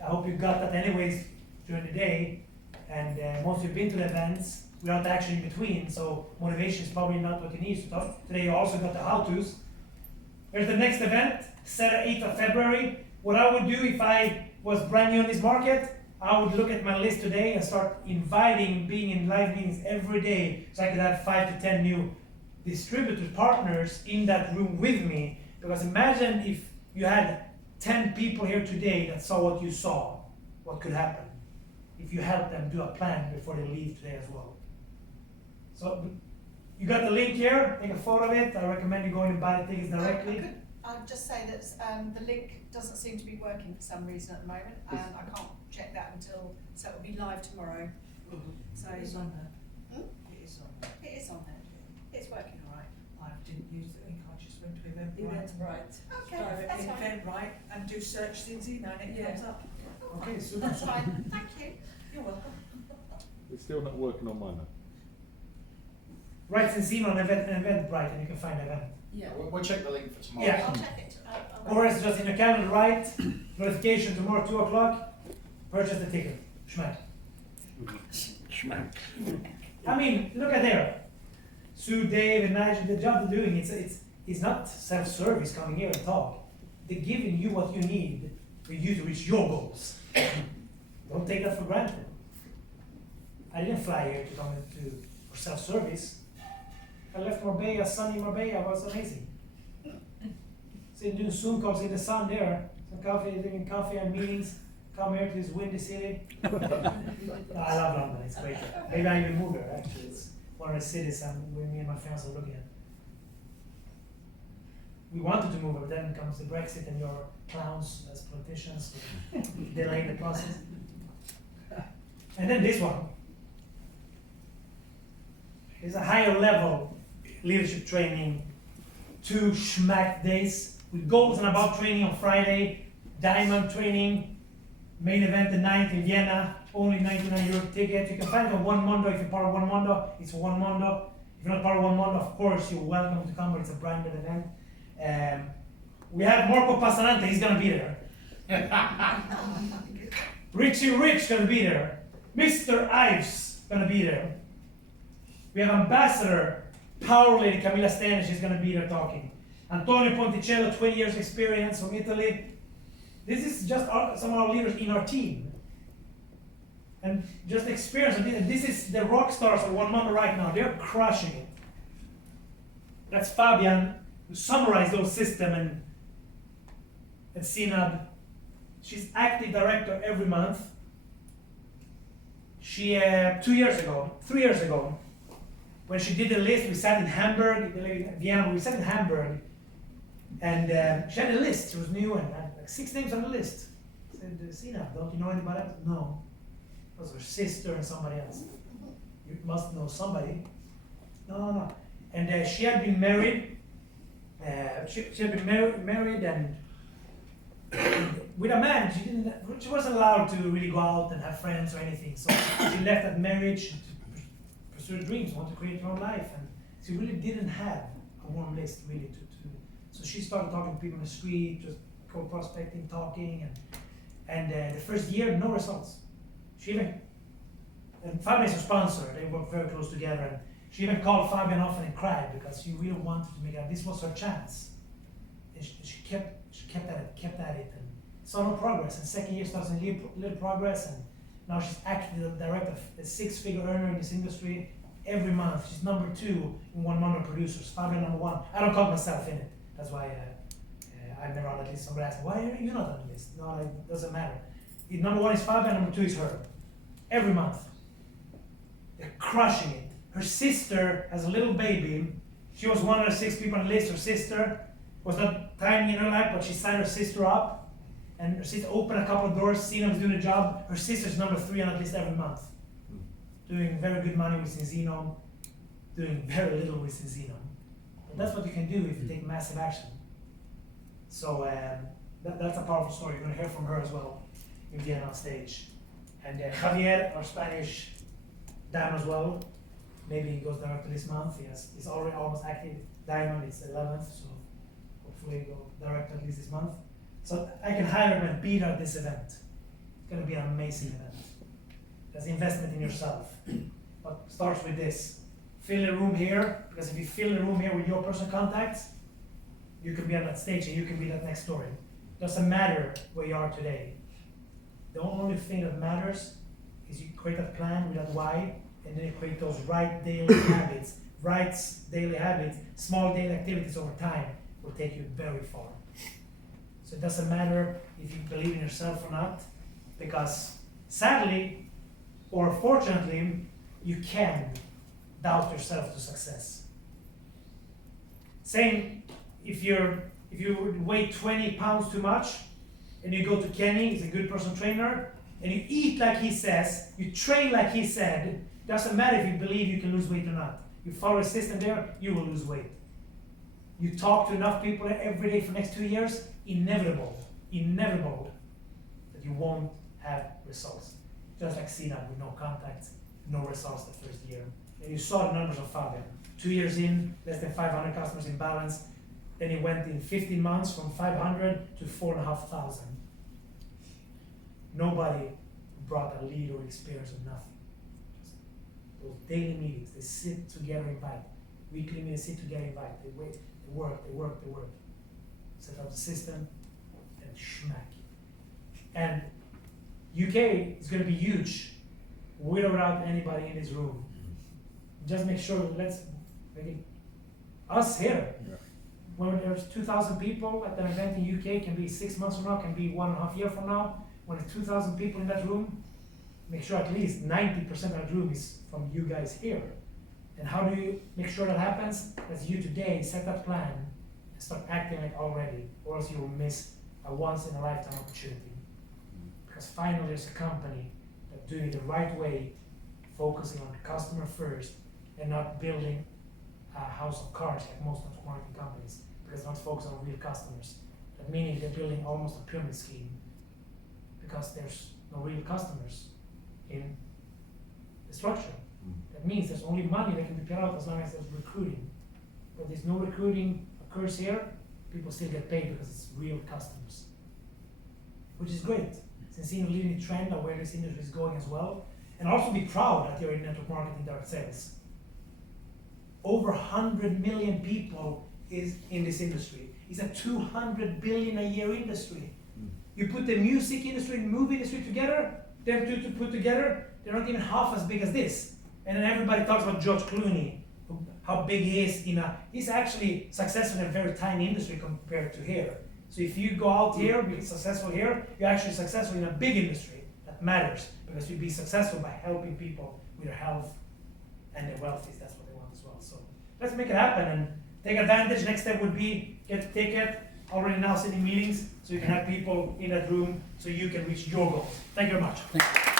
I hope you got that anyways during the day. And most of you have been to the events. We're not actually in between, so motivation is probably not what you need. So today you also got the how-tos. There's the next event, Saturday, 8th of February. What I would do if I was brand new in this market, I would look at my list today and start inviting, being in live meetings every day, so I could have 5 to 10 new distributor partners in that room with me, because imagine if you had 10 people here today that saw what you saw, what could happen if you help them do a plan before they leave today as well. So you got the link here, take a photo of it. I recommend you going and buy the tickets directly. I'll just say that the link doesn't seem to be working for some reason at the moment, and I can't check that until, so it'll be live tomorrow. So It's on there. It is on there. it is on there. It's working all right. I didn't use the link, I just went to Eventbrite. Eventbrite. Okay, Directly that's fine. Eventbrite and do search Zinzino and it comes up. Okay, super. That's fine. Thank you. You're welcome. It's still not working on mine though. Write Zinzino on Eventbrite and you can find the event. Yeah. We'll check the link for tomorrow. Yeah. I'll check it. Or it's just in your calendar, right? Notification tomorrow, 2 o'clock. Purchase the ticket. Schmack. I mean, look at there. Sue, Dave, and Nigel, the job they're doing, it's not self-service coming here and talk. They're giving you what you need for you to reach your goals. Don't take that for granted. I didn't fly here to come for self-service. I left Marbella, sunny Marbella, was amazing. Sitting doing Zoom calls in the sun there, some coffee, drinking coffee and meetings. Come here to this windy city. No, I love London, it's great. Maybe I even move there, actually. It's one of the cities me and my friends are looking at. We wanted to move, but then comes the Brexit and your clowns as politicians delaying the process. And then this one is a higher level leadership training, 2 schmack days with goals and about training on Friday, diamond training, main event the 9th in Vienna, only €99 ticket. You can find it on One Mondo. If you're part of One Mondo, it's One Mondo. If you're not part of One Mondo, of course, you're welcome to come, but it's a branded event. We have Marco Passanante, he's gonna be there. Richie Rich gonna be there. Mr. Ives gonna be there. We have Ambassador, Power Lady Camilla Stanic is gonna be there talking. Antonio Ponticello, 20 years experience from Italy. This is just some of our leaders in our team. And just experience, and this is the rock stars of One Mondo right now. They're crushing it. That's Fabian, who summarized those system and Sinab. She's active director every month. She, 3 years ago, when she did the list, we sat in Hamburg, Vienna, we sat in Hamburg, and she had a list. She was new and had like 6 names on the list. I said, Sina, don't you know anybody else? No. It was her sister and somebody else. You must know somebody. No. And she had been married. She had been married and with a man. She wasn't allowed to really go out and have friends or anything. So she left that marriage to pursue her dreams, want to create her own life, and she really didn't have a warm list really to. So she started talking to people in the street, just cold prospecting, talking, and the first year, no results. She even, and Fabian is her sponsor, they work very close together, and she even called Fabian often and cried because she really wanted to make it. This was her chance. And she kept at it, and saw no progress. And second year starts a little progress, and now she's actually the director, a 6-figure earner in this industry. Every month, she's number 2 in One Mondo producers. Fabian number 1. I don't count myself in it. That's why I'm never on that list. Somebody asked me, why are you not on the list? No, it doesn't matter. Number 1 is Fabian, number 2 is her. Every month. They're crushing it. Her sister has a little baby. She was one of the 6 people on the list. Her sister was not tiny in her life, but she signed her sister up. And her sister opened a couple of doors. Sina was doing a job. Her sister's number 3 on that list every month. Doing very good money with Zinzino. Doing very little with Zinzino. That's what you can do if you take massive action. So that's a powerful story. You're going to hear from her as well in Vienna on stage. And Javier, our Spanish diamond as well. Maybe he goes director this month. He's already almost active. Diamond, it's 11th, so hopefully he'll go director at least this month. So I can highly recommend be there at this event. It's going to be an amazing event. There's investment in yourself. But starts with this. Fill the room here, because if you fill the room here with your personal contacts, you can be on that stage and you can be that next story. Doesn't matter where you are today. The only thing that matters is you create a plan with that why, and then you create those right daily habits right daily habits, small daily activities over time will take you very far. So it doesn't matter if you believe in yourself or not, because sadly, or fortunately, you can doubt yourself to success. Same if you weigh 20 pounds too much and you go to Kenny, he's a good personal trainer, and you eat like he says, you train like he said, doesn't matter if you believe you can lose weight or not. You follow a system there, you will lose weight. You talk to enough people every day for the next 2 years, inevitable that you won't have results. Just like Sina with no contacts, no results the first year. And you saw the numbers of Fabian. 2 years in, less than 500 customers in balance. Then he went in 15 months from 500 to 4,500. Nobody brought a lead or experience or nothing. Just those daily meetings, they sit together, invite. Weekly meetings, sit together, invite. They wait, they work. Set up the system and schmack. And UK is going to be huge, with or without anybody in this room. Just make sure, maybe us here, Yeah. when there's 2,000 people at an event in UK, can be 6 months from now, can be 1.5 years from now. When there's 2,000 people in that room, make sure at least 90% of that room is from you guys here. And how do you make sure that happens? That's you today, set that plan, and start acting like already, or else you will miss a once in a lifetime opportunity. Because finally there's a company that's doing it the right way, focusing on the customer first, and not building a house of cards like most network marketing companies, because they're not focused on real customers. That meaning they're building almost a pyramid scheme, because there's no real customers in the structure. That means there's only money that can be paid out as long as there's recruiting. But there's no recruiting occurs here, people still get paid because it's real customers. Which is great. Since seeing a leading trend of where this industry is going as well. And also be proud that you're in network marketing direct sales. Over 100 million people is in this industry. It's a 200 billion a year industry. You put the music industry and movie industry together, them two to put together, they're not even half as big as this. And then everybody talks about George Clooney, how big he is he's actually successful in a very tiny industry compared to here. So if you go out here, be successful here, you're actually successful in a big industry that matters, because you'll be successful by helping people with their health and their wealth, if that's what they want as well. So let's make it happen and take advantage. Next step would be get a ticket, already now sitting meetings, so you can have people in that room so you can reach your goals. Thank you very much. Thank you.